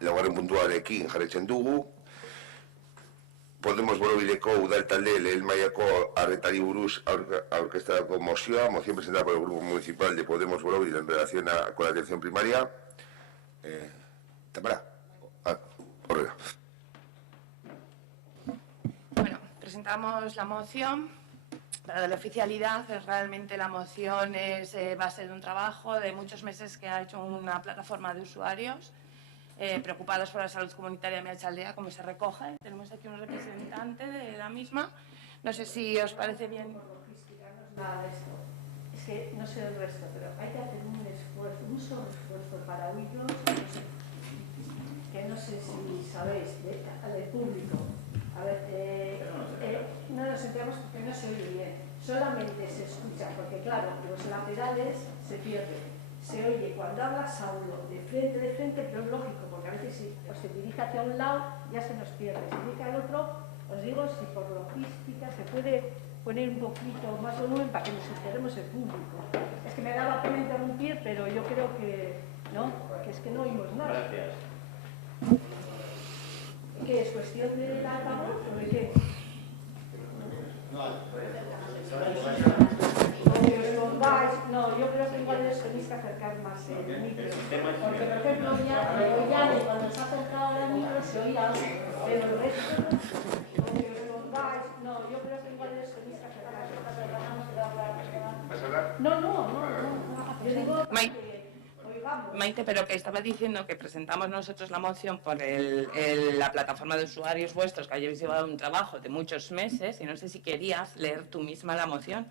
laugarren puntuarekin jarraitzen dugu. Podemos Borobideko udal talde lehen mailako arretari buruz aurkeztutako moción presentada por el Grupo Municipal de Podemos Borobide en relación con la atención primaria. Tamara, Orrega. Bueno, presentamos la moción. Para darle oficialidad, realmente la moción es base de un trabajo de muchos meses que ha hecho una plataforma de usuarios preocupados por la salud comunitaria de Meatzaldea, como se recoge. Tenemos aquí un representante de la misma. No sé si os parece bien. Nada de esto. Es que no sé el resto, pero hay que hacer un esfuerzo, un sobreesfuerzo para oírlos, que no sé si sabéis, del público. A ver, no nos enteramos porque no se oye bien. Solamente se escucha, porque claro, los laterales se pierden. Se oye cuando habla Saulo de frente, pero es lógico, porque a veces si se dirige hacia un lado ya se nos pierde. Si dirige al otro, os digo, si por logística se puede poner un poquito más volumen para que nos enteremos el público. Es que me daba pena interrumpir, pero yo creo que no, que es que no oímos nada. Gracias. ¿Qué es cuestión de altavoz o de qué? No, yo creo que igual les tenéis que acercar más el micro. Porque, por ejemplo, ya cuando se ha acercado el micro se oía algo, pero el resto, no, yo creo que igual les tenéis que acercar. ¿Vas a hablar? No. Yo digo Maite, pero que estaba diciendo que presentamos nosotros la moción por la plataforma de usuarios vuestros, que habéis llevado un trabajo de muchos meses, y no sé si querías leer tú misma la moción.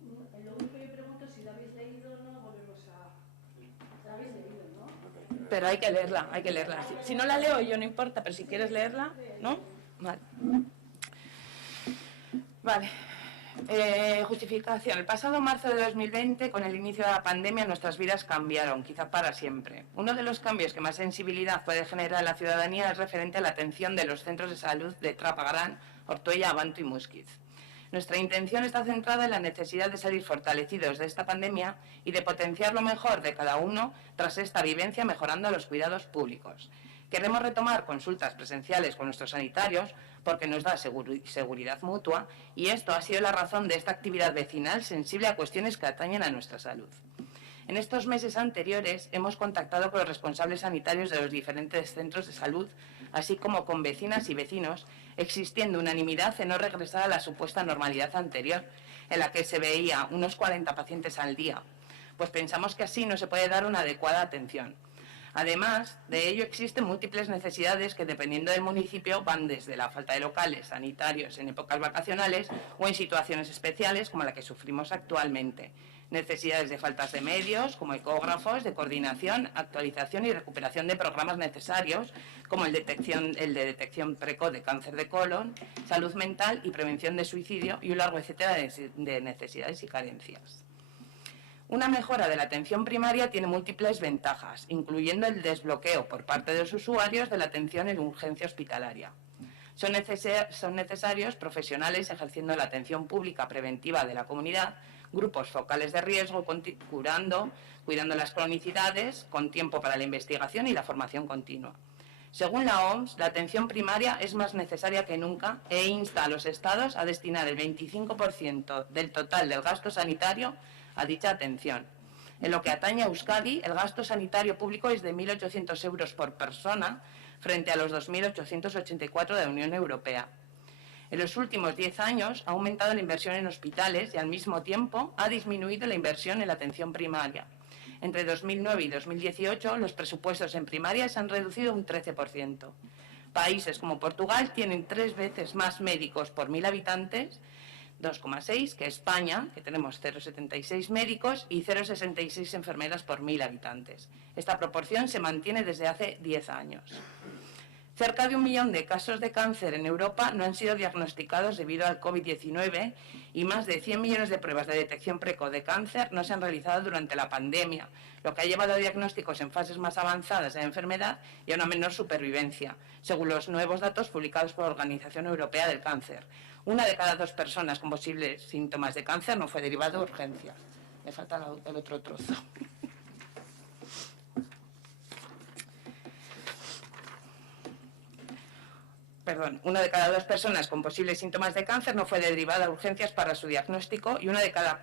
Lo único que yo pregunto es si la habéis leído o no, volvemos a... La habéis leído, ¿no? Pero hay que leerla, hay que leerla. Si no la leo yo no importa, pero si quieres leerla, ¿no? Vale. Justificación. El pasado marzo de 2020, con el inicio de la pandemia, nuestras vidas cambiaron, quizá para siempre. Uno de los cambios que más sensibilidad puede generar en la ciudadanía es referente a la atención de los centros de salud de Trapagaran, Ortuella, Abanto y Muskiz. Nuestra intención está centrada en la necesidad de salir fortalecidos de esta pandemia y de potenciar lo mejor de cada uno tras esta vivencia, mejorando los cuidados públicos. Queremos retomar consultas presenciales con nuestros sanitarios porque nos da seguridad mutua, y esto ha sido la razón de esta actividad vecinal sensible a cuestiones que atañen a nuestra salud. En estos meses anteriores hemos contactado con los responsables sanitarios de los diferentes centros de salud, así como con vecinas y vecinos, existiendo unanimidad en no regresar a la supuesta normalidad anterior, en la que se veía unos 40 pacientes al día, pues pensamos que así no se puede dar una adecuada atención. Además de ello, existen múltiples necesidades que, dependiendo del municipio, van desde la falta de locales sanitarios en épocas vacacionales o en situaciones especiales como la que sufrimos actualmente. Necesidades de faltas de medios, como ecógrafos, de coordinación, actualización y recuperación de programas necesarios, como el de detección precoz de cáncer de colon, salud mental y prevención de suicidio, y un largo etcétera de necesidades y carencias. Una mejora de la atención primaria tiene múltiples ventajas, incluyendo el desbloqueo por parte de los usuarios de la atención en urgencia hospitalaria. Son necesarios profesionales ejerciendo la atención pública preventiva de la comunidad, grupos focales de riesgo, cuidando las cronicidades, con tiempo para la investigación y la formación continua. Según la OMS, la atención primaria es más necesaria que nunca e insta a los estados a destinar el 25% del total del gasto sanitario a dicha atención. En lo que atañe a Euskadi, el gasto sanitario público es de 1.800 euros por persona frente a los 2.884 de la Unión Europea. En los últimos 10 años ha aumentado la inversión en hospitales y al mismo tiempo ha disminuido la inversión en la atención primaria. Entre 2009 y 2018 los presupuestos en primaria se han reducido un 13%. Países como Portugal tienen 3 veces más médicos por 1.000 habitantes, 2,6, que España, que tenemos 0,76 médicos y 0,66 enfermeras por 1.000 habitantes. Esta proporción se mantiene desde hace 10 años. Cerca de 1 millón de casos de cáncer en Europa no han sido diagnosticados debido al COVID-19 y más de 100 millones de pruebas de detección precoz de cáncer no se han realizado durante la pandemia, lo que ha llevado a diagnósticos en fases más avanzadas de la enfermedad y a una menor supervivencia, según los nuevos datos publicados por la Organización Europea del Cáncer. 1 de cada 2 personas con posibles síntomas de cáncer no fue derivado de urgencias. Me falta el otro trozo. Una de cada 2 personas con posibles síntomas de cáncer no fue derivada a urgencias para su diagnóstico y una de cada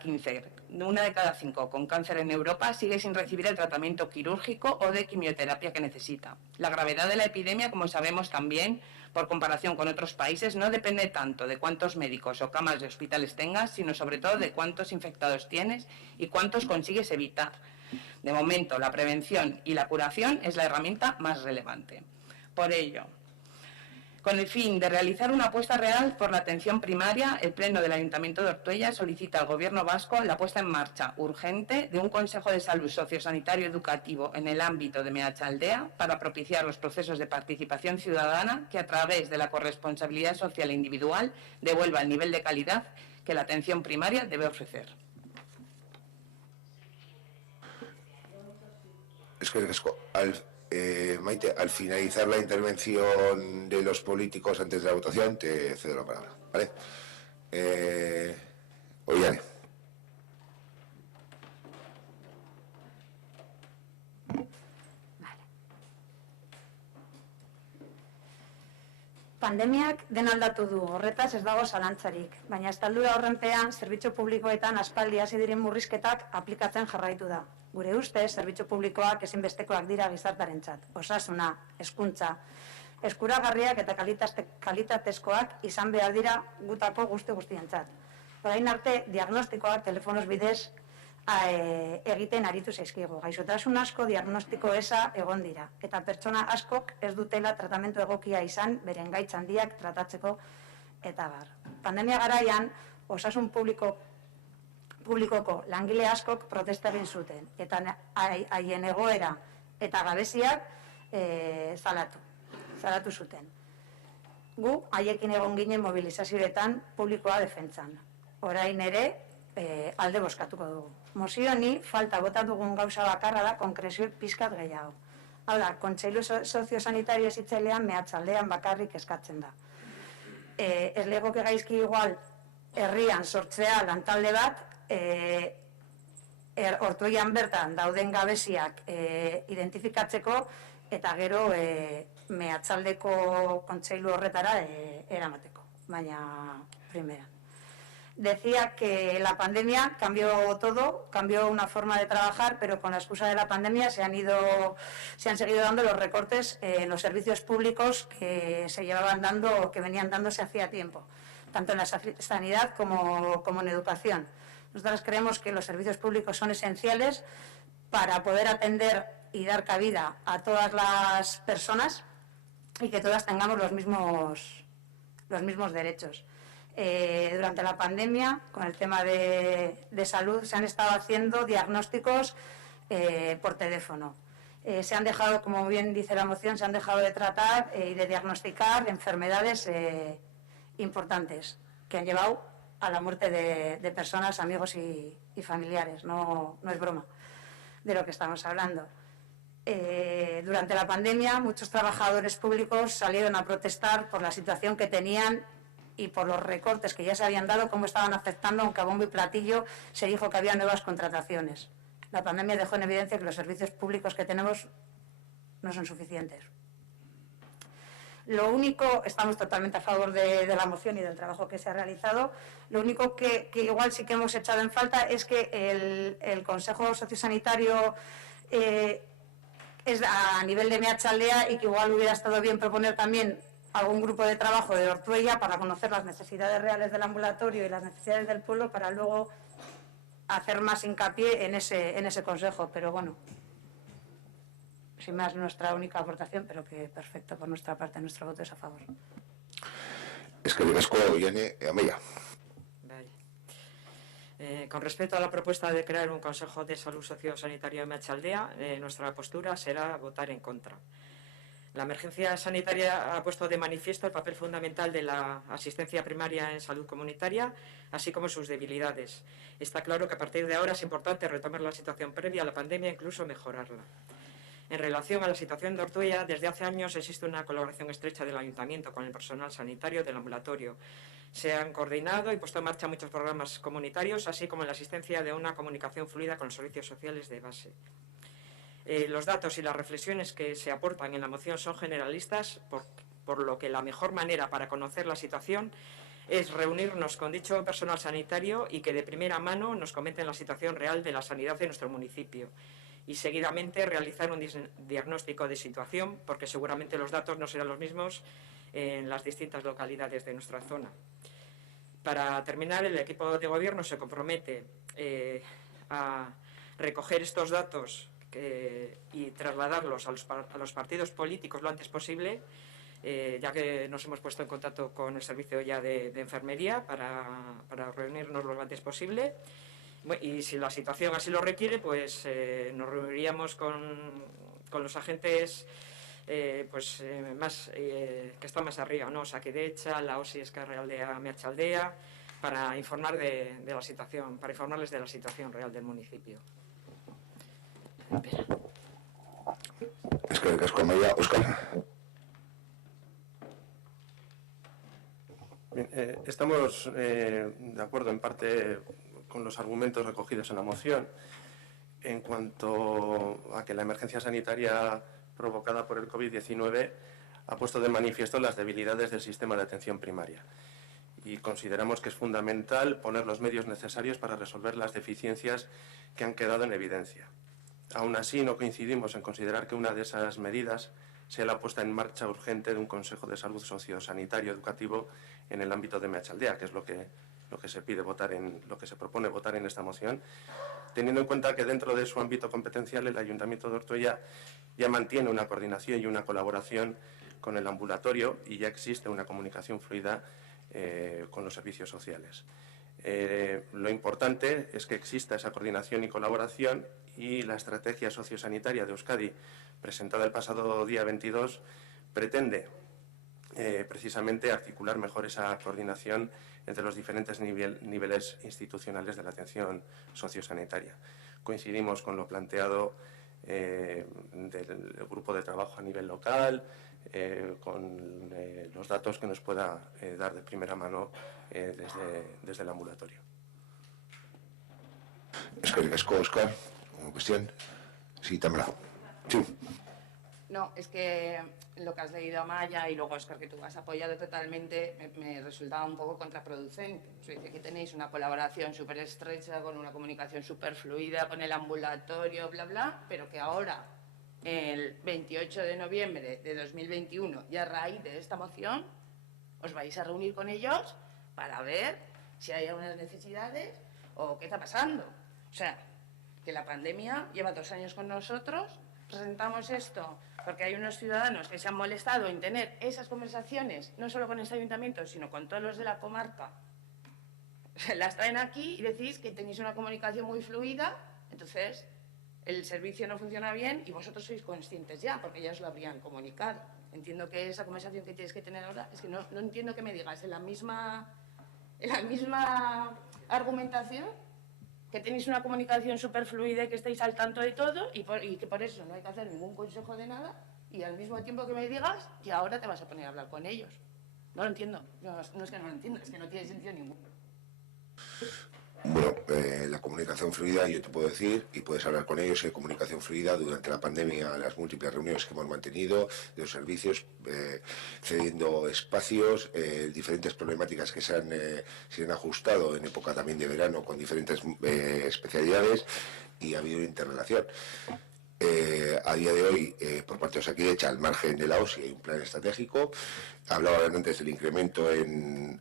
5 con cáncer en Europa sigue sin recibir el tratamiento quirúrgico o de quimioterapia que necesita. La gravedad de la epidemia, como sabemos también, por comparación con otros países, no depende tanto de cuántos médicos o camas de hospitales tengas, sino sobre todo de cuántos infectados tienes y cuántos consigues evitar. De momento, la prevención y la curación es la herramienta más relevante. Por ello, con el fin de realizar una apuesta real por la atención primaria, el Pleno del Ayuntamiento de Ortuella solicita al Gobierno vasco la puesta en marcha urgente de un Consejo de Salud Sociosanitario Educativo en el ámbito de Meatzaldea para propiciar los procesos de participación ciudadana que, a través de la corresponsabilidad social e individual, devuelva el nivel de calidad que la atención primaria debe ofrecer. Es que Maite, al finalizar la intervención de los políticos antes de la votación, te cedo la palabra, ¿vale? Ollane. Pandemiak dena aldatu du, horretaz ez dago zalantzarik, baina estaldura horrenpean zerbitzu publikoetan aspaldi hasi diren murrizketak aplikatzen jarraitu da. Gure ustez, zerbitzu publikoak ezinbestekoak dira gizartarentzat, osasuna, hezkuntza, eskuragarriak eta kalitatezkoak izan behar dira gutako guztientzat. Orain arte, diagnostikoak telefonoz bidez egiten aritu zaizkigu. Gaixotasun asko diagnostiko eza egon dira, eta pertsona askok ez dutela tratamendu egokia izan beren gaitz handiak tratatzeko eta bar. Pandemia garaian, osasun publikoko langile askok protesta egin zuten, eta haien egoera eta gabeziak salatu zuten. Gu, haiekin egon ginen mobilizazioetan publikoa defentsan. Orain ere, alde bozkatuko dugu. Mozio-ni falta bota dugun gauza bakarra da konkrezio pizkat gehiago. Hau da, Kontseilu Soziosanitario Hezitzailean Meatzaldean bakarrik eskatzen da. Ez legoke gaizki igual herrian sortzea lantalde bat, Ortuellan bertan dauden gabeziak identifikatzeko eta gero Meatzaldeko Kontseilu horretara eramateko. Baina, primera. Decía que la pandemia cambió todo, cambió una forma de trabajar, pero con la excusa de la pandemia se han seguido dando los recortes en los servicios públicos que se llevaban dando o que venían dándose hacía tiempo, tanto en la sanidad como en educación. Nosotros creemos que los servicios públicos son esenciales para poder atender y dar cabida a todas las personas y que todas tengamos los mismos derechos. Durante la pandemia, con el tema de salud, se han estado haciendo diagnósticos por teléfono. Se han dejado, como bien dice la moción, se han dejado de tratar y de diagnosticar enfermedades importantes que han llevado a la muerte de personas, amigos y familiares. No es broma de lo que estamos hablando. Durante la pandemia, muchos trabajadores públicos salieron a protestar por la situación que tenían y por los recortes que ya se habían dado, cómo estaban afectando, aunque a bombo y platillo se dijo que había nuevas contrataciones. La pandemia dejó en evidencia que los servicios públicos que tenemos no son suficientes. Lo único, estamos totalmente a favor de la moción y del trabajo que se ha realizado, lo único que igual sí que hemos echado en falta es que el Consejo Sociosanitario es a nivel de Meatzaldea y que igual hubiera estado bien proponer también algún grupo de trabajo de Ortuella para conocer las necesidades reales del ambulatorio y las necesidades del pueblo para luego hacer más hincapié en ese consejo. Pero bueno, sin más, nuestra única aportación, pero que perfecto por nuestra parte, nuestro voto es a favor. Es que Vasco, Ollane, Ameya. Con respecto a la propuesta de crear un Consejo de Salud Sociosanitario en Meatzaldea, nuestra postura será votar en contra. La emergencia sanitaria ha puesto de manifiesto el papel fundamental de la asistencia primaria en salud comunitaria, así como sus debilidades. Está claro que a partir de ahora es importante retomar la situación previa a la pandemia e incluso mejorarla. En relación a la situación de Ortuella, desde hace años existe una colaboración estrecha del Ayuntamiento con el personal sanitario del ambulatorio. Se han coordinado y puesto en marcha muchos programas comunitarios, así como la asistencia de una comunicación fluida con los servicios sociales de base. Los datos y las reflexiones que se aportan en la moción son generalistas, por lo que la mejor manera para conocer la situación es reunirnos con dicho personal sanitario y que de primera mano nos comenten la situación real de la sanidad de nuestro municipio y seguidamente realizar un diagnóstico de situación, porque seguramente los datos no serán los mismos en las distintas localidades de nuestra zona. Para terminar, el equipo de gobierno se compromete a recoger estos datos y trasladarlos a los partidos políticos lo antes posible, ya que nos hemos puesto en contacto con el servicio ya de enfermería para reunirnos lo antes posible. Y si la situación así lo requiere, pues nos reuniríamos con los agentes que están más arriba, ¿no? Osakidecha, la OSI Ezkerraldea, Meatzaldea, para informar de la situación, para informarles de la situación real del municipio. Es que Amaia, Óscar. Bien, estamos de acuerdo en parte con los argumentos recogidos en la moción en cuanto a que la emergencia sanitaria provocada por el COVID-19 ha puesto de manifiesto las debilidades del sistema de atención primaria y consideramos que es fundamental poner los medios necesarios para resolver las deficiencias que han quedado en evidencia. Aún así, no coincidimos en considerar que una de esas medidas sea la puesta en marcha urgente de un Consejo de Salud Sociosanitario Educativo en el ámbito de Meatzaldea, que es lo que se pide votar lo que se propone votar en esta moción, teniendo en cuenta que dentro de su ámbito competencial el Ayuntamiento de Ortuella ya mantiene una coordinación y una colaboración con el ambulatorio y ya existe una comunicación fluida con los servicios sociales. Lo importante es que exista esa coordinación y colaboración, y la estrategia sociosanitaria de Euskadi, presentada el pasado día 22, pretende precisamente articular mejor esa coordinación entre los diferentes niveles institucionales de la atención sociosanitaria. Coincidimos con lo planteado del grupo de trabajo a nivel local, con los datos que nos pueda dar de primera mano desde el ambulatorio. Es que Óscar, como cuestión. Sí, Tamara. Sí. No, es que lo que has leído, Amaya, y luego, Óscar, que tú has apoyado totalmente, me resultaba un poco contraproducente. O sea, dice que tenéis una colaboración súper estrecha, con una comunicación súper fluida, con el ambulatorio, bla, bla, pero que ahora, el 28 de noviembre de 2021, y a raíz de esta moción, os vais a reunir con ellos para ver si hay algunas necesidades o qué está pasando. O sea, que la pandemia lleva 2 años con nosotros. Presentamos esto porque hay unos ciudadanos que se han molestado en tener esas conversaciones, no solo con este ayuntamiento, sino con todos los de la comarca. Las traen aquí y decís que tenéis una comunicación muy fluida, entonces el servicio no funciona bien y vosotros sois conscientes ya, porque ya os lo habrían comunicado. Entiendo que esa conversación que tienes que tener ahora, es que no entiendo que me digas en la misma argumentación que tenéis una comunicación súper fluida y que estáis al tanto de todo y que por eso no hay que hacer ningún consejo de nada, y al mismo tiempo que me digas que ahora te vas a poner a hablar con ellos. No lo entiendo. No es que no lo entiendo, es que no tiene sentido ninguno. Bueno, la comunicación fluida, yo te puedo decir, y puedes hablar con ellos, comunicación fluida durante la pandemia, las múltiples reuniones que hemos mantenido, de los servicios, cediendo espacios, diferentes problemáticas que se han ajustado en época también de verano con diferentes especialidades, y ha habido interrelación. A día de hoy, por parte de Osakidecha, al margen de la OSI, hay un plan estratégico. Hablaban antes del incremento en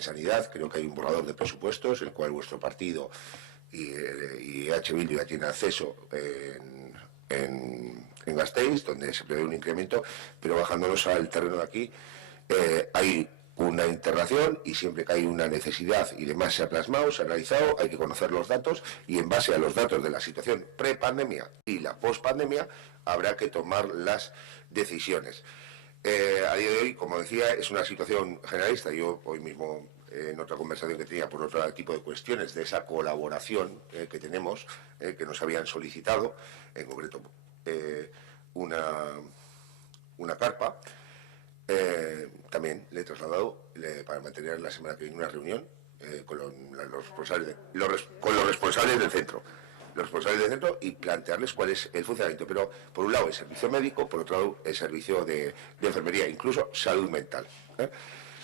sanidad. Creo que hay un borrador de presupuestos, el cual vuestro partido y EH Bildu ya tiene acceso en Gasteiz, donde se prevé un incremento, pero bajándonos al terreno de aquí, hay una interrelación, y siempre que hay una necesidad y demás se ha plasmado, se ha analizado, hay que conocer los datos, y en base a los datos de la situación pre-pandemia y la post-pandemia habrá que tomar las decisiones. A día de hoy, como decía, es una situación generalista. Yo hoy mismo, en otra conversación que tenía por otro tipo de cuestiones de esa colaboración que tenemos, que nos habían solicitado, en concreto una carpa, también le he trasladado para mantener la semana que viene una reunión con los responsables del centro. los responsables del centro y plantearles cuál es el funcionamiento. Pero, por un lado, el servicio médico, por otro lado, el servicio de enfermería, incluso salud mental.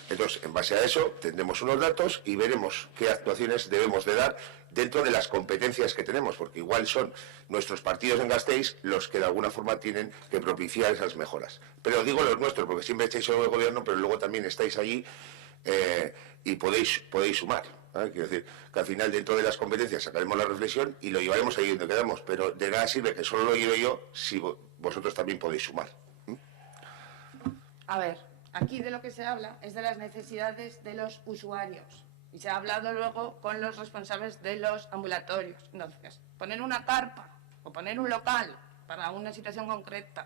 Entonces, en base a eso, tendremos unos datos y veremos qué actuaciones debemos de dar dentro de las competencias que tenemos, porque igual son nuestros partidos en Gasteiz los que de alguna forma tienen que propiciar esas mejoras. Pero digo los nuestros, porque siempre echáis sobre el gobierno, pero luego también estáis allí y podéis sumar. Quiero decir que al final dentro de las competencias sacaremos la reflexión y lo llevaremos ahí donde quedamos, pero de nada sirve que solo lo lleve yo si vosotros también podéis sumar. A ver, aquí de lo que se habla es de las necesidades de los usuarios y se ha hablado luego con los responsables de los ambulatorios. Entonces, poner una carpa o poner un local para una situación concreta,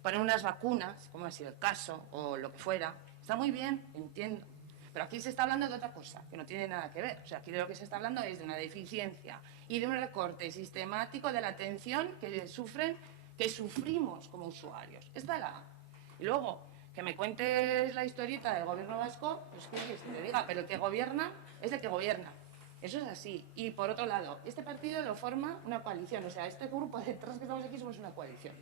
poner unas vacunas, como ha sido el caso, o lo que fuera, está muy bien, entiendo. Pero aquí se está hablando de otra cosa, que no tiene nada que ver. O sea, aquí de lo que se está hablando es de una deficiencia y de un recorte sistemático de la atención que sufrimos como usuarios. Esta es la... Y luego, que me cuentes la historieta del gobierno vasco, pues que se te diga, pero el que gobierna es el que gobierna. Eso es así. Y por otro lado, este partido lo forma una coalición. O sea, este grupo de tres que estamos aquí somos una coalición.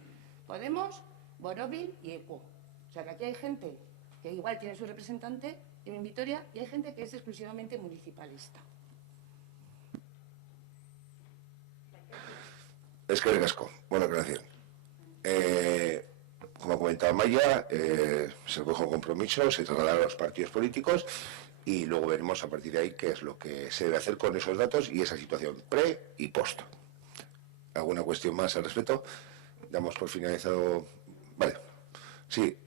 Podemos, Borobil y ECO. O sea, que aquí hay gente que igual tiene su representante en Vitoria y hay gente que es exclusivamente municipalista. Es que recasco. Buena aclaración. Como ha comentado Maya, se coge un compromiso, se trasladará a los partidos políticos y luego veremos a partir de ahí qué es lo que se debe hacer con esos datos y esa situación pre y post. ¿Alguna cuestión más al respecto? Damos por finalizado. Vale. Sí.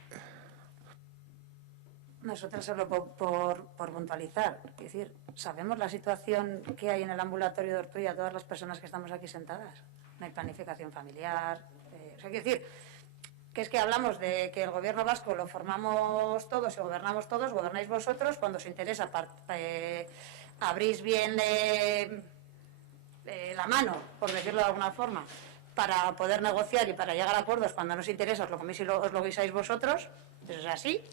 Nosotros solo por puntualizar, es decir, sabemos la situación que hay en el ambulatorio de Ortuella, todas las personas que estamos aquí sentadas. No hay planificación familiar. O sea, quiero decir, que es que hablamos de que el gobierno vasco lo formamos todos y gobernamos todos, gobernáis vosotros, cuando os interesa abrís bien la mano, por decirlo de alguna forma, para poder negociar y para llegar a acuerdos. Cuando nos interesa os lo coméis y os lo guisáis vosotros, eso es así.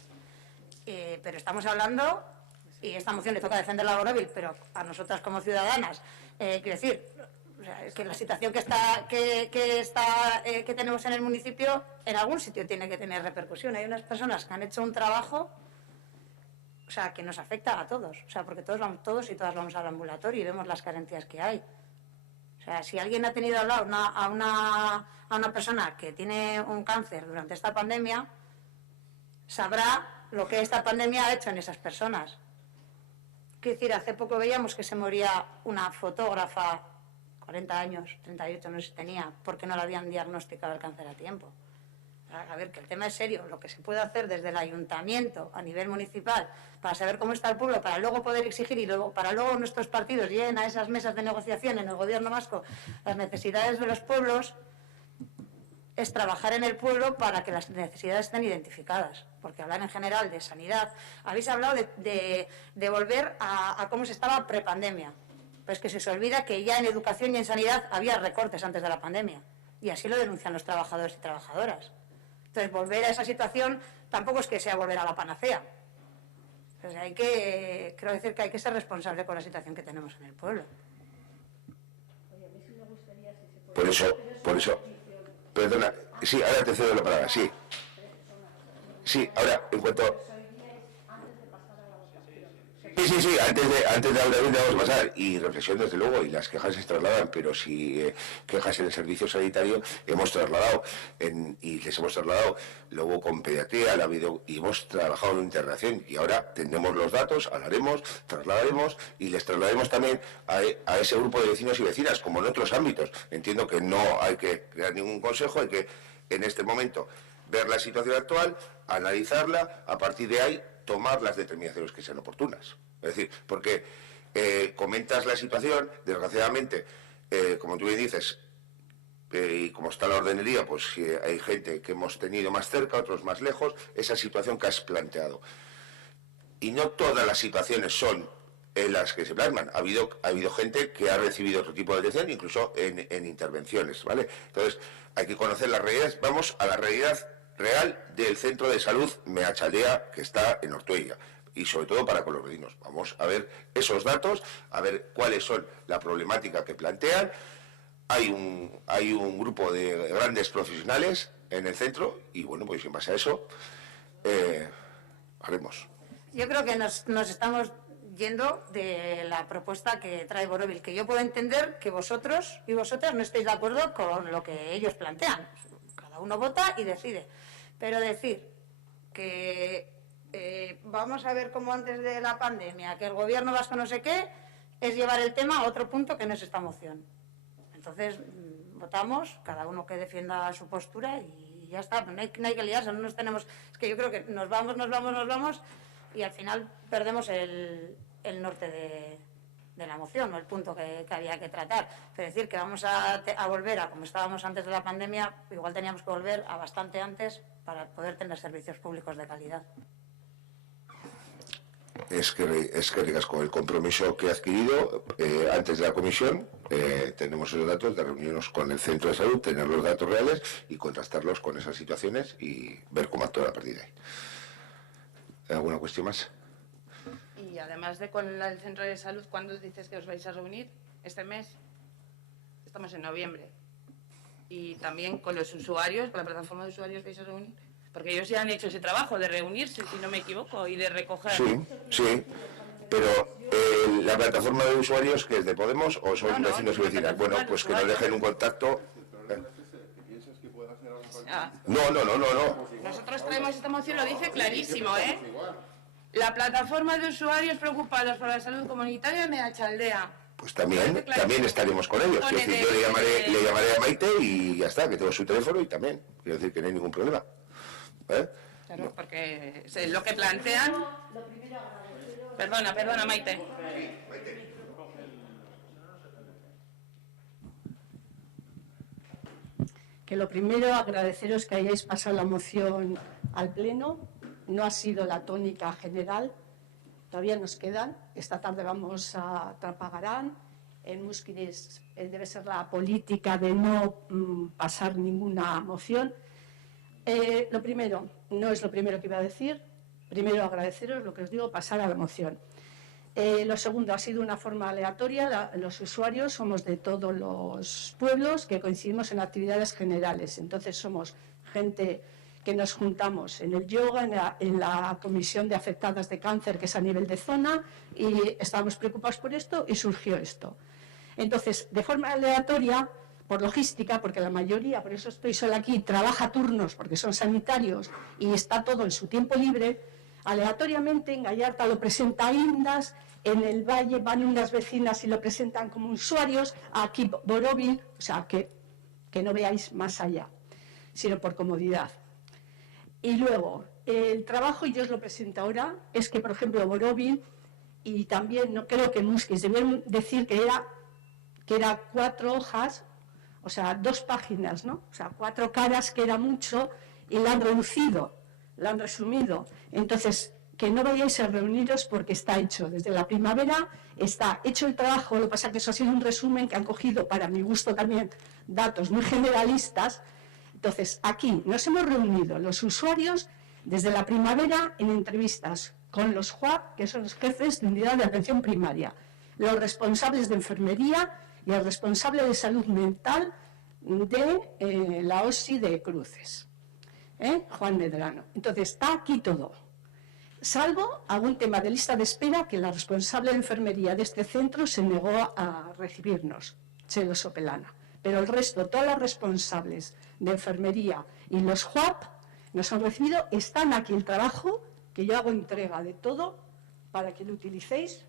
Pero estamos hablando, y esta moción le toca defender la Borobil, pero a nosotras como ciudadanas, quiero decir, o sea, es que la situación que tenemos en el municipio, en algún sitio tiene que tener repercusión. Hay unas personas que han hecho un trabajo, o sea, que nos afecta a todos, o sea, porque todos y todas vamos al ambulatorio y vemos las carencias que hay. O sea, si alguien ha tenido al lado a una persona que tiene un cáncer durante esta pandemia, sabrá lo que esta pandemia ha hecho en esas personas. Quiero decir, hace poco veíamos que se moría una fotógrafa, 40 años, 38 no sé si tenía, porque no le habían diagnosticado el cáncer a tiempo. A ver, que el tema es serio. Lo que se puede hacer desde el ayuntamiento a nivel municipal para saber cómo está el pueblo, para luego poder exigir y para luego nuestros partidos lleguen a esas mesas de negociación en el gobierno vasco las necesidades de los pueblos, es trabajar en el pueblo para que las necesidades estén identificadas. Porque hablar en general de sanidad, habéis hablado de volver a cómo se estaba prepandemia. Pero es que se os olvida que ya en educación y en sanidad había recortes antes de la pandemia. Y así lo denuncian los trabajadores y trabajadoras. Entonces, volver a esa situación tampoco es que sea volver a la panacea. Entonces, quiero decir que hay que ser responsable con la situación que tenemos en el pueblo. Por eso, perdona, sí, ahora te cedo la palabra, sí. Sí, ahora, en cuanto... Sí, antes de hablar vamos a pasar, y reflexión desde luego, y las quejas se trasladan, pero si quejas en el servicio sanitario hemos trasladado, y les hemos trasladado, luego con pediatría, y hemos trabajado en integración, y ahora tendremos los datos, hablaremos, trasladaremos, y les trasladaremos también a ese grupo de vecinos y vecinas, como en otros ámbitos. Entiendo que no hay que crear ningún consejo, hay que, en este momento, ver la situación actual, analizarla, a partir de ahí, tomar las determinaciones que sean oportunas. Es decir, porque comentas la situación, desgraciadamente, como tú bien dices, y como está la orden del día, pues hay gente que hemos tenido más cerca, otros más lejos, esa situación que has planteado. Y no todas las situaciones son en las que se plasman. Ha habido gente que ha recibido otro tipo de atención, incluso en intervenciones, ¿vale? Entonces, hay que conocer las realidades. Vamos a la realidad real del centro de salud Meatzaldea, que está en Ortuella. y sobre todo para con los vecinos. Vamos a ver esos datos, a ver cuáles son la problemática que plantean. Hay un grupo de grandes profesionales en el centro y bueno, pues en base a eso haremos. Yo creo que nos estamos yendo de la propuesta que trae Borobil, que yo puedo entender que vosotros y vosotras no estéis de acuerdo con lo que ellos plantean. Cada uno vota y decide. Pero decir que vamos a ver como antes de la pandemia, que el gobierno vasco no sé qué, es llevar el tema a otro punto que no es esta moción. Entonces, votamos, cada uno que defienda su postura y ya está. No hay que liarse, no nos tenemos... Es que yo creo que nos vamos y al final perdemos el norte de la moción, o el punto que había que tratar. Es decir, que vamos a volver a como estábamos antes de la pandemia, igual teníamos que volver a bastante antes para poder tener servicios públicos de calidad. Es que ricasco el compromiso que he adquirido antes de la comisión. Tenemos esos datos de reunirnos con el centro de salud, tener los datos reales y contrastarlos con esas situaciones y ver cómo actuar a partir de ahí. ¿Alguna cuestión más? Y además de con el centro de salud, ¿cuándo dices que os vais a reunir? ¿Este mes? Estamos en noviembre. Y también con los usuarios, con la plataforma de usuarios, ¿vais a reunir? Porque ellos ya han hecho ese trabajo de reunirse, si no me equivoco, y de recoger. Sí, pero la plataforma de usuarios, ¿que es de Podemos o son vecinos y vecinas? Bueno, pues que nos dejen un contacto. No. Nosotros traemos esta moción, lo dice clarísimo, ¿eh? La plataforma de usuarios preocupados por la salud comunitaria de Meatzaldea. Pues también estaremos con ellos. Quiero decir, yo le llamaré a Maite y ya está, que tengo su teléfono y también. Quiero decir que no hay ningún problema. Claro, porque es lo que plantean... Perdona, Maite. Que lo primero, agradeceros que hayáis pasado la moción al Pleno. No ha sido la tónica general, todavía nos quedan. Esta tarde vamos a Trapagarán. En Muskides debe ser la política de no pasar ninguna moción. Lo primero, no es lo primero que iba a decir. Primero, agradeceros lo que os digo, pasar a la moción. Lo segundo, ha sido una forma aleatoria. Los usuarios somos de todos los pueblos que coincidimos en actividades generales. Entonces somos gente que nos juntamos en el yoga, en la comisión de afectadas de cáncer, que es a nivel de zona, y estábamos preocupados por esto y surgió esto. Entonces, de forma aleatoria, por logística, porque la mayoría, por eso estoy sola aquí, trabaja turnos porque son sanitarios y está todo en su tiempo libre, aleatoriamente en Gallarta lo presenta Indas, en el Valle van unas vecinas y lo presentan como usuarios, aquí Borobil, o sea, que no veáis más allá, sino por comodidad. Y luego, el trabajo, y yo os lo presento ahora, es que, por ejemplo, Borobil, y también no creo que Muskis, debieron decir que era 4 hojas, o sea, 2 páginas, ¿no? O sea, 4 caras, que era mucho, y la han reducido, la han resumido. Entonces, que no vayáis a reuniros porque está hecho. Desde la primavera está hecho el trabajo, lo que pasa es que eso ha sido un resumen que han cogido, para mi gusto también, datos muy generalistas. Entonces, aquí nos hemos reunido los usuarios desde la primavera en entrevistas con los JUAP, que son los jefes de unidad de atención primaria, los responsables de enfermería y el responsable de salud mental de la OSI de Cruces, Juan Medrano. Entonces, está aquí todo, salvo algún tema de lista de espera que la responsable de enfermería de este centro se negó a recibirnos, Chelo Sopelana. Pero el resto, todas las responsables de enfermería y los JUAP nos han recibido, están aquí el trabajo, que yo hago entrega de todo para que lo utilicéis.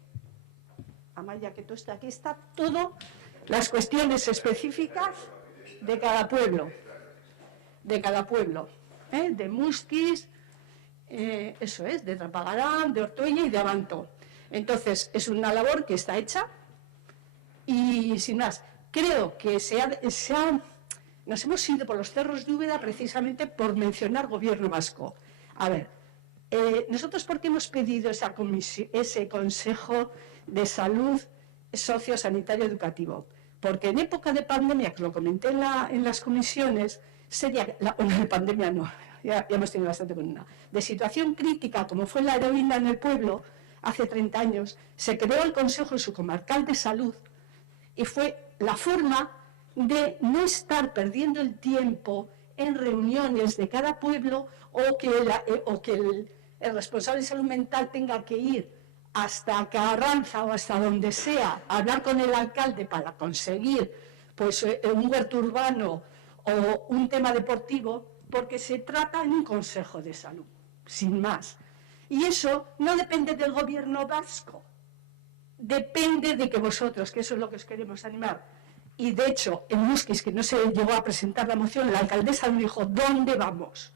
Amaya, que tú estás aquí, está todo, las cuestiones específicas de cada pueblo, de Muskis, eso es, de Trapagarán, de Ortuella y de Abanto. Entonces, es una labor que está hecha y sin más. Creo que nos hemos ido por los cerros de Úbeda precisamente por mencionar gobierno vasco. A ver, nosotros, ¿por qué hemos pedido ese Consejo de Salud Sociosanitario Educativo? Porque en época de pandemia, que lo comenté en las comisiones, en pandemia no, ya hemos tenido bastante con una, de situación crítica, como fue la heroína en el pueblo, hace 30 años, se creó el Consejo Subcomarcal de Salud y fue la forma de no estar perdiendo el tiempo en reuniones de cada pueblo o que el responsable de salud mental tenga que ir hasta Carranza o hasta donde sea, a hablar con el alcalde para conseguir pues, un huerto urbano o un tema deportivo, porque se trata en un consejo de salud, sin más. Y eso no depende del gobierno vasco, depende de que vosotros, que eso es lo que os queremos animar. Y de hecho, en Musquis, que no se llegó a presentar la moción, la alcaldesa nos dijo, ¿dónde vamos?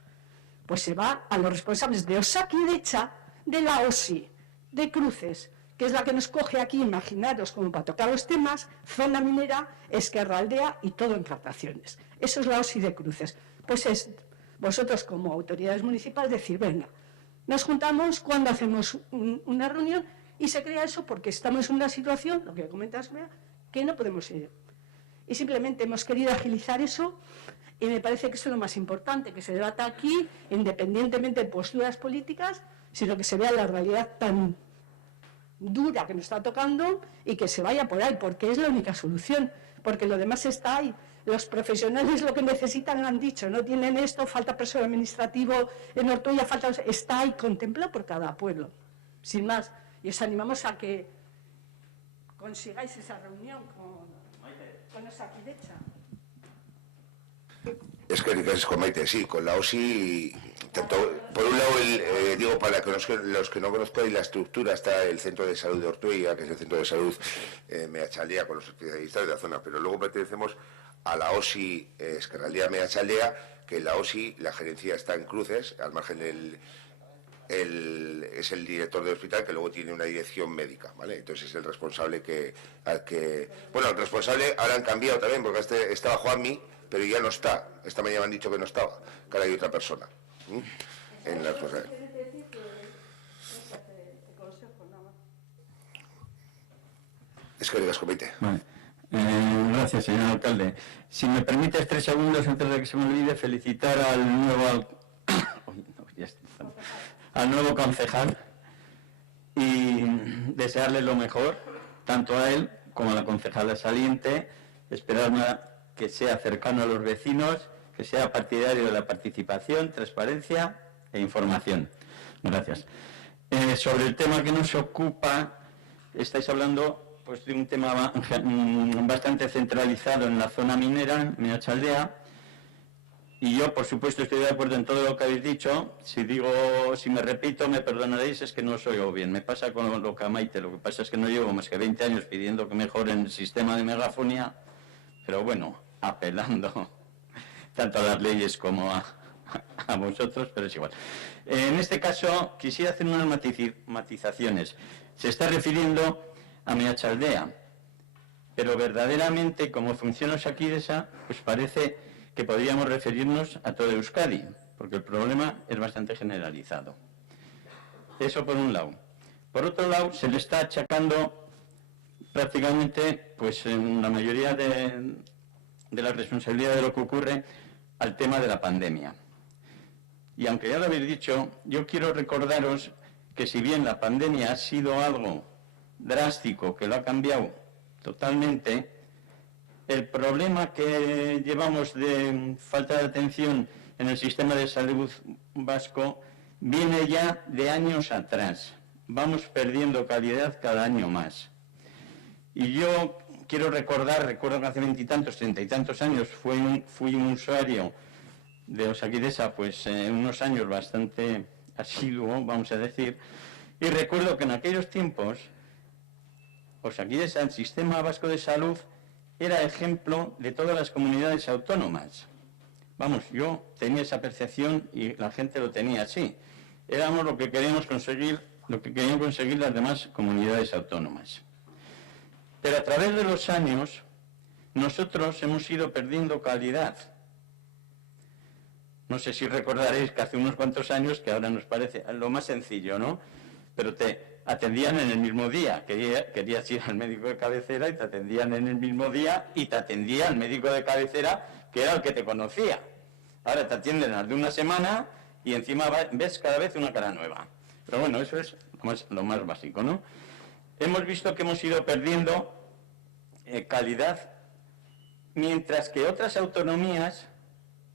Pues se va a los responsables de Osakidetza, de la OSI, de Cruces, que es la que nos coge aquí, imaginaros, como para tocar los temas, zona minera, Ezkerraldea y todo en captaciones. Eso es la OSI de Cruces. Pues es vosotros como autoridades municipales decir, venga, nos juntamos cuando hacemos una reunión y se crea eso porque estamos en una situación, lo que comentas, Bea, que no podemos ir. Y simplemente hemos querido agilizar eso y me parece que eso es lo más importante, que se debata aquí, independientemente de posturas políticas, sino que se vea la realidad tan dura que nos está tocando y que se vaya por ahí, porque es la única solución, porque lo demás está ahí. Los profesionales lo que necesitan han dicho, no tienen esto, falta personal administrativo en Ortuella, falta, está ahí contemplado por cada pueblo, sin más. Y os animamos a que consigáis esa reunión con Osakidetza. Es que con Maite, sí, con la OSI, tanto, por un lado, digo, para que los que no conozcáis la estructura, está el Centro de Salud de Ortuella, que es el Centro de Salud Meatzaldea, con los especialistas de la zona, pero luego pertenecemos a la OSI Ezkerraldea Meatzaldea, que la OSI, la gerencia está en Cruces, al margen es el director del hospital, que luego tiene una dirección médica, ¿vale? Entonces es el responsable bueno, el responsable ahora han cambiado también, porque estaba Juanmi, pero ya no está. Esta mañana me han dicho que no estaba, que ahora hay otra persona en la responsabilidad. Es que digas, comité. Vale. Gracias, señor alcalde. Si me permites 3 segundos antes de que se me olvide, felicitar al nuevo concejal y desearle lo mejor, tanto a él como a la concejala saliente, esperar que sea cercano a los vecinos, que sea partidario de la participación, transparencia e información. Gracias. Sobre el tema que nos ocupa, estáis hablando pues, de un tema bastante centralizado en la zona minera, Meatzaldea, y yo, por supuesto, estoy de acuerdo en todo lo que habéis dicho. Si me repito, me perdonaréis, es que no os oigo bien. Me pasa con lo que a Maite, lo que pasa es que no llevo más que 20 años pidiendo que mejoren el sistema de megafonía, pero bueno, apelando tanto a las leyes como a vosotros, pero es igual. En este caso, quisiera hacer unas matizaciones. Se está refiriendo a Meatzaldea, pero verdaderamente, como funciona Osakidetza, pues parece que podríamos referirnos a todo Euskadi, porque el problema es bastante generalizado. Eso por un lado. Por otro lado, se le está achacando prácticamente, pues en la mayoría de la responsabilidad de lo que ocurre al tema de la pandemia. Y aunque ya lo habéis dicho, yo quiero recordaros que si bien la pandemia ha sido algo drástico, que lo ha cambiado totalmente, el problema que llevamos de falta de atención en el sistema de salud vasco viene ya de años atrás. Vamos perdiendo calidad cada año más. Y yo recuerdo que hace 20 y tantos, 30 y tantos años fui un usuario de Osakidetza, pues unos años bastante asiduo, vamos a decir, y recuerdo que en aquellos tiempos Osakidetza, el Sistema Vasco de Salud, era ejemplo de todas las comunidades autónomas. Vamos, yo tenía esa percepción y la gente lo tenía así. Éramos lo que querían conseguir las demás comunidades autónomas. Pero a través de los años, nosotros hemos ido perdiendo calidad. No sé si recordaréis que hace unos cuantos años, que ahora nos parece lo más sencillo, ¿no? Pero te atendían en el mismo día. Querías ir al médico de cabecera y te atendían en el mismo día y te atendía el médico de cabecera, que era el que te conocía. Ahora te atienden las de una semana y encima ves cada vez una cara nueva. Pero bueno, eso es lo más básico, ¿no? Hemos visto que hemos ido perdiendo calidad, mientras que otras autonomías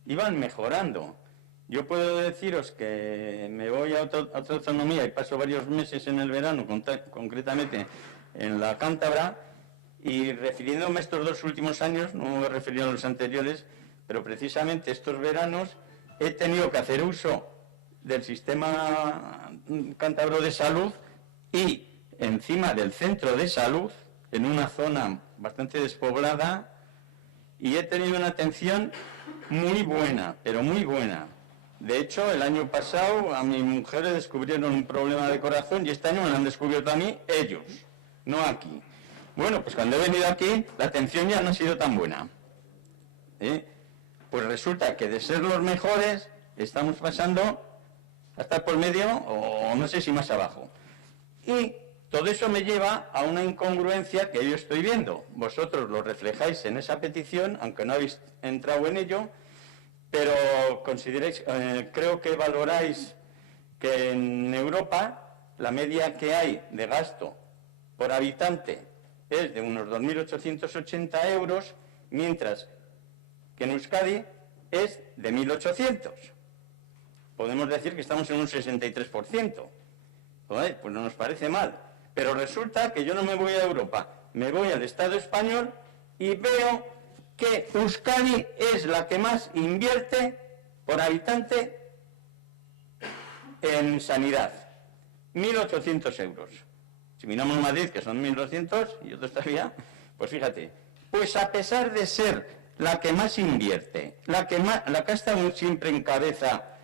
iban mejorando. Yo puedo deciros que me voy a otra autonomía y paso varios meses en el verano, concretamente en la Cántabra, y refiriéndome a estos 2 últimos años, no me voy a referir a los anteriores, pero precisamente estos veranos he tenido que hacer uso del sistema cántabro de salud y encima del centro de salud, en una zona bastante despoblada, y he tenido una atención muy buena, pero muy buena. De hecho, el año pasado a mi mujer le descubrieron un problema de corazón y este año me lo han descubierto a mí ellos, no aquí. Bueno, pues cuando he venido aquí, la atención ya no ha sido tan buena. Pues resulta que de ser los mejores, estamos pasando a estar por medio o no sé si más abajo. Y todo eso me lleva a una incongruencia que yo estoy viendo. Vosotros lo reflejáis en esa petición, aunque no habéis entrado en ello, pero consideréis, creo que valoráis que en Europa la media que hay de gasto por habitante es de unos 2.880 euros, mientras que en Euskadi es de 1.800. Podemos decir que estamos en un 63%. Joder, pues no nos parece mal. Pero resulta que yo no me voy a Europa, me voy al Estado español y veo que Euskadi es la que más invierte por habitante en sanidad. 1.800 euros. Si miramos Madrid, que son 1.200, y yo todavía, pues fíjate. Pues a pesar de ser la que más invierte, la que ha estado siempre en cabeza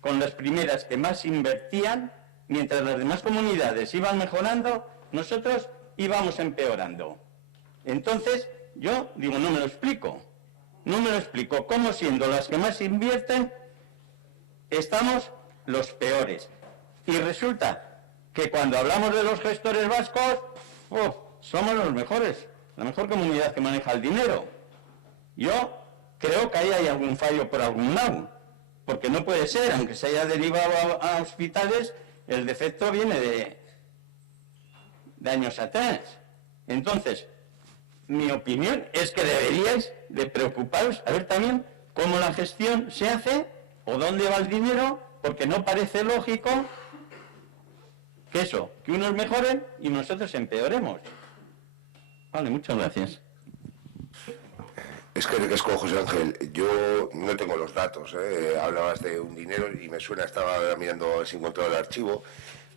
con las primeras que más invertían, mientras las demás comunidades iban mejorando, nosotros íbamos empeorando. Entonces, yo digo, no me lo explico. Cómo siendo las que más invierten, estamos los peores. Y resulta que cuando hablamos de los gestores vascos, somos los mejores, la mejor comunidad que maneja el dinero. Yo creo que ahí hay algún fallo por algún lado, porque no puede ser, aunque se haya derivado a hospitales, el defecto viene de años atrás. Entonces, mi opinión es que deberíais de preocuparos a ver también cómo la gestión se hace o dónde va el dinero, porque no parece lógico que unos mejoren y nosotros empeoremos. Vale, muchas gracias. Es que José Ángel, yo no tengo los datos, hablabas de un dinero y me suena, estaba mirando a ver si encontraba el archivo,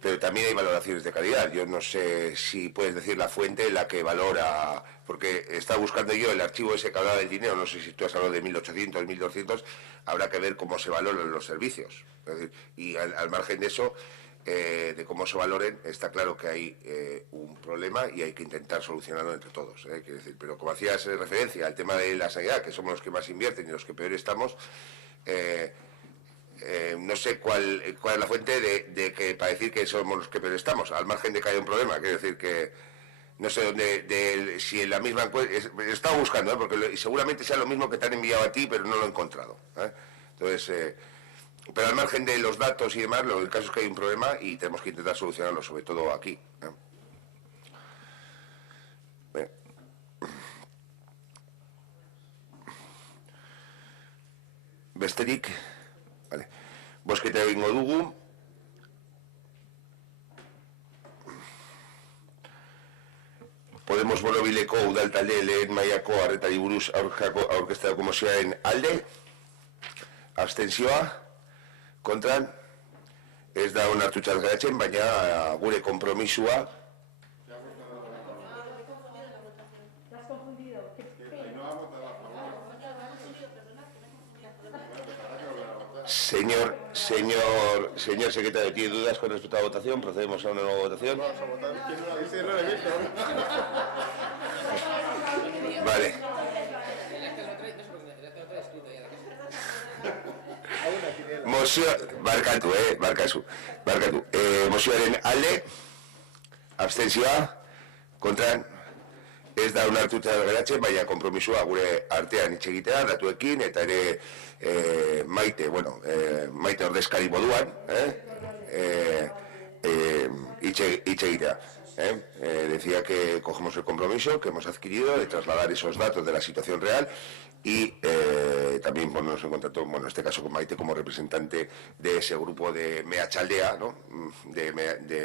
pero también hay valoraciones de calidad. Yo no sé si puedes decir la fuente en la que valora, porque estaba buscando yo el archivo ese que hablaba del dinero, no sé si tú has hablado de 1.800, 1.200, habrá que ver cómo se valoran los servicios. Es decir, y al margen de eso, de cómo se valoren, está claro que hay un problema y hay que intentar solucionarlo entre todos. Quiero decir, pero como hacías referencia al tema de la sanidad, que somos los que más invierten y los que peor estamos, no sé cuál es la fuente de que para decir que somos los que peor estamos, al margen de que haya un problema. Quiero decir que no sé dónde, si en la misma encuesta, he estado buscando, porque seguramente sea lo mismo que te han enviado a ti, pero no lo he encontrado. Entonces, pero al margen de los datos y demás, el caso es que hay un problema y tenemos que intentar solucionarlo, sobre todo aquí. Besterik, vale. Bozketa egingo dugu. Podemos Borobileko udaltalde lehen mailako arretari buruz aurkeztutako mozioaren alde. Abstentzioa. Kontran, ez da onartutzat geratzen, baina gure konpromisua. Señor secretario, ¿tiene dudas con respecto a la votación? ¿Procedemos a una nueva votación? Vale. Barkatu. Mozioaren alde, abstentzioa, kontran, ez da onartuta geratzen, baina konpromisua gure artean hitz egitea, datuekin, eta ere Maite ordezkari moduan, hitz egitea. Decía que cogemos el compromiso que hemos adquirido de trasladar esos datos de la situación real y también ponernos en contacto, bueno, en este caso con Maite como representante de ese grupo de Meatzaldea, ¿no? de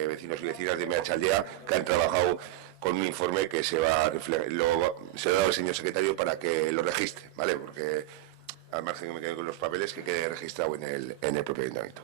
vecinos y vecinas de Meatzaldea que han trabajado con un informe que se va a se lo da al señor secretario para que lo registre, ¿vale? Porque al margen que me quede con los papeles, que quede registrado en el propio ayuntamiento.